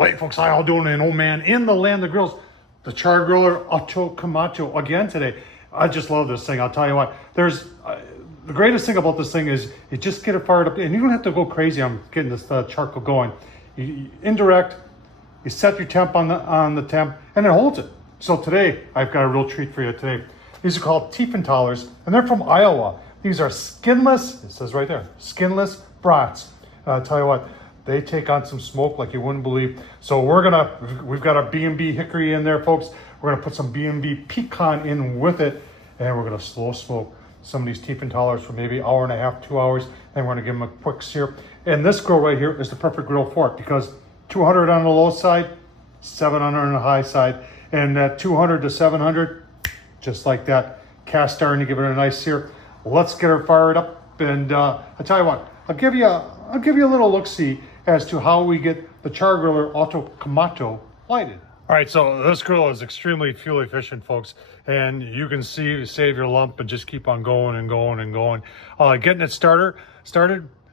Wait, folks, how y'all doing? And oh man, in the land of grills, the Char-Griller Auto Kamado again today. I just love this thing. I'll tell you what. There's the greatest thing about this thing is you just get it fired up, and you don't have to go crazy on getting this charcoal going. You indirect. You set your temp on the temp, and it holds it. So today, I've got a real treat for you today. These are called Tiefenthalers, and they're from Iowa. These are skinless, it says right there, skinless brats. I'll tell you what, they take on some smoke like you wouldn't believe. So we've got a B&B hickory in there, folks. We're gonna put some B&B pecan in with it, and we're gonna slow smoke some of these Tiefenthalers for maybe an hour and a half, 2 hours, and we're gonna give them a quick sear. And this grill right here is the perfect grill for it because 200 on the low side, 700 on the high side, and that 200 to 700, just like that, cast iron to give it a nice sear. Let's get her fired up, and I'll tell you what, I'll give you a little look-see as to how we get the Char-Griller Auto Kamado lighted. All right, so this grill is extremely fuel efficient, folks, and you can save your lump and just keep on going and going and going. Getting it started,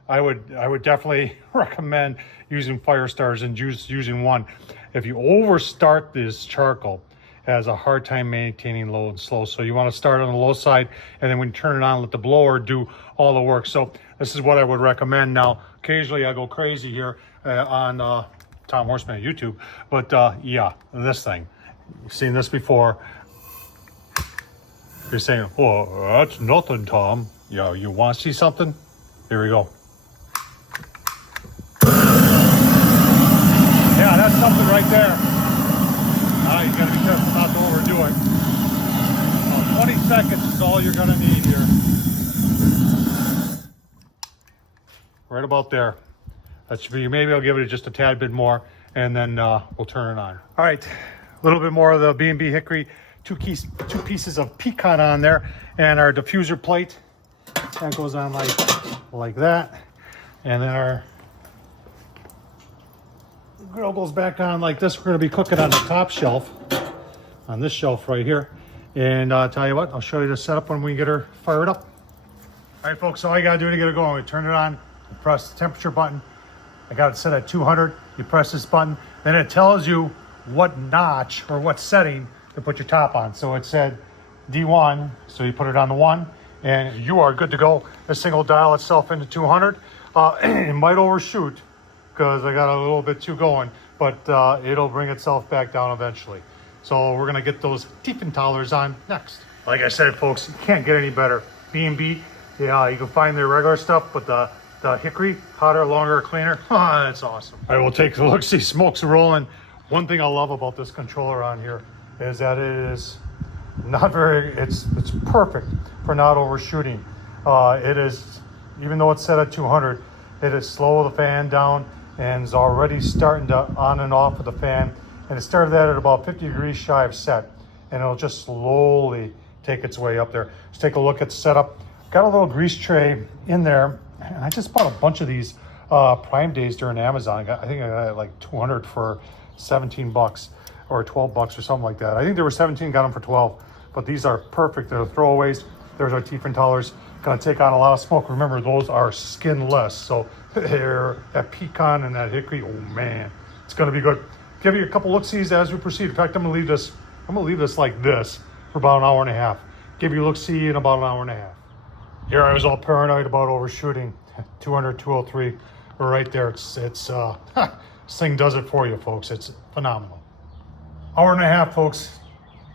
I would definitely recommend using fire starters and using one. If you overstart this charcoal, it has a hard time maintaining low and slow. So you want to start on the low side, and then when you turn it on, let the blower do all the work. So this is what I would recommend. Now, occasionally I go crazy here on Tom Horsman YouTube, but yeah, this thing, you've seen this before. You're saying, oh, that's nothing, Tom. Yeah, you want to see something? Here we go. Yeah, that's something right there. You gotta be careful not to overdo it. 20 seconds is all you're gonna need here. Right about there. That should be, maybe I'll give it just a tad bit more, and then we'll turn it on. All right, a little bit more of the B&B hickory, two pieces of pecan on there, and our diffuser plate. That goes on like that. And then our grill goes back on like this. We're going to be cooking on the top shelf, on this shelf right here. And I'll tell you what, I'll show you the setup when we get her fired up. All right, folks, so all you got to do to get it going, we turn it on, you press the temperature button. I got it set at 200. You press this button, then it tells you what notch or what setting to put your top on. So it said D1, so you put it on the 1, and you are good to go. This thing will dial itself into 200. It might overshoot, because I got a little bit too going, but it'll bring itself back down eventually. So we're gonna get those Tiefenthalers on next. Like I said, folks, you can't get any better. B&B, yeah, you can find their regular stuff, but the hickory, hotter, longer, cleaner, that's awesome. All right, we'll take a look, see smokes rolling. One thing I love about this controller on here is that it is not very, it's perfect for not overshooting. It is, even though it's set at 200, it is slow the fan down, and is already starting to on and off with the fan. And it started that at about 50 degrees shy of set, and it'll just slowly take its way up there. Let's take a look at the setup. Got a little grease tray in there, and I just bought a bunch of these Prime Days during Amazon. I think I got like 200 for 17 bucks or 12 bucks or something like that. I think there were 17, got them for 12, but these are perfect. They're throwaways. There's our Tiefenthalers. Gonna take on a lot of smoke. Remember, those are skinless, so they're that pecan and that hickory. Oh man, it's gonna be good. Give you a couple look-sees as we proceed. In fact, I'm gonna leave this like this for about an hour and a half. Give you a look-see in about an hour and a half. Here I was all paranoid about overshooting. 200, 203, we're right there. It's this thing does it for you, folks. It's phenomenal. Hour and a half, folks.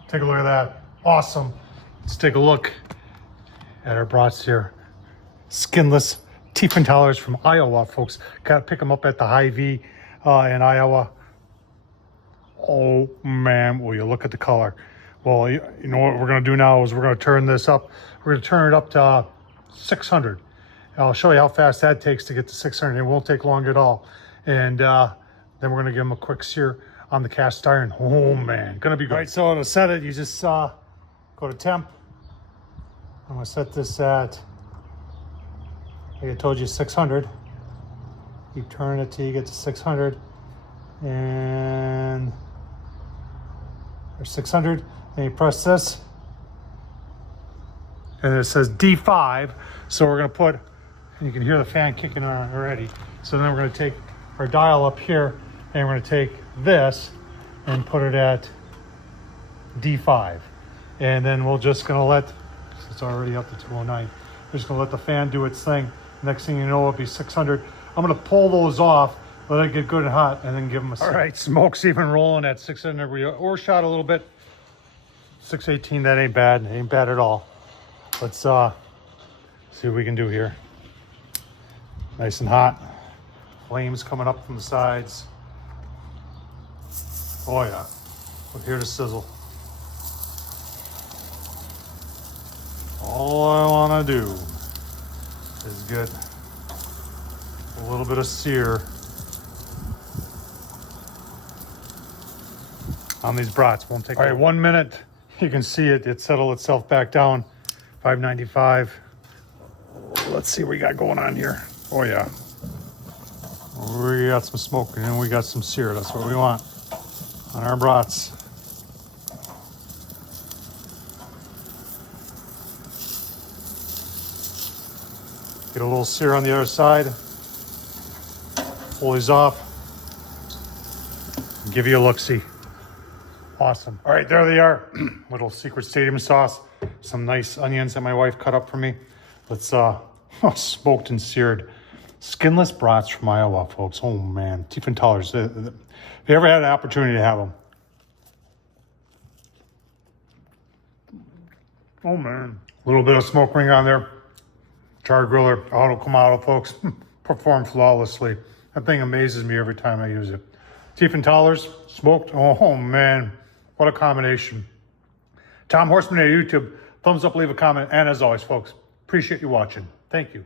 Take a look at that. Awesome. Let's take a look at our brats here. Skinless Tiefenthalers from Iowa, folks. Got to pick them up at the Hy-Vee in Iowa. Oh man, will you look at the color. Well, you know what we're going to do now is we're going to turn this up. We're going to turn it up to 600. I'll show you how fast that takes to get to 600. It won't take long at all. And then we're going to give them a quick sear on the cast iron. Oh man, going to be good. All right, so to set it, you just go to temp. I'm going to set this at, like I told you, 600. Keep turning it till you get to 600. And there's 600. And you press this. And it says D5. So we're going to put, and you can hear the fan kicking on already. So then we're going to take our dial up here, and we're going to take this and put it at D5. And then we're just gonna let, it's already up to 209, we're just gonna let the fan do its thing. Next thing you know, it'll be 600. I'm gonna pull those off, let it get good and hot, and then give them a set. All right, smoke's even rolling at 600. We overshot a little bit. 618, that ain't bad. Ain't bad at all. Let's see what we can do here. Nice and hot. Flames coming up from the sides. Oh yeah, we're here to sizzle. All I wanna do is get a little bit of sear on these brats. Won't take. All right, 1 minute. You can see it settled itself back down. 595. Let's see what we got going on here. Oh yeah. We got some smoke and we got some sear. That's what we want on our brats. Get a little sear on the other side. Pull these off. Give you a look-see. Awesome. All right, there they are. Little secret stadium sauce. Some nice onions that my wife cut up for me. Let's smoked and seared skinless brats from Iowa, folks. Oh man, Tiefenthalers. If you ever had an opportunity to have them. Oh man. A little bit of smoke ring on there. Char-Griller, Auto Kamado, folks. Perform flawlessly. That thing amazes me every time I use it. Tiefenthalers, smoked. Oh man, what a combination. Tom Horsman at YouTube. Thumbs up, leave a comment. And as always, folks, appreciate you watching. Thank you.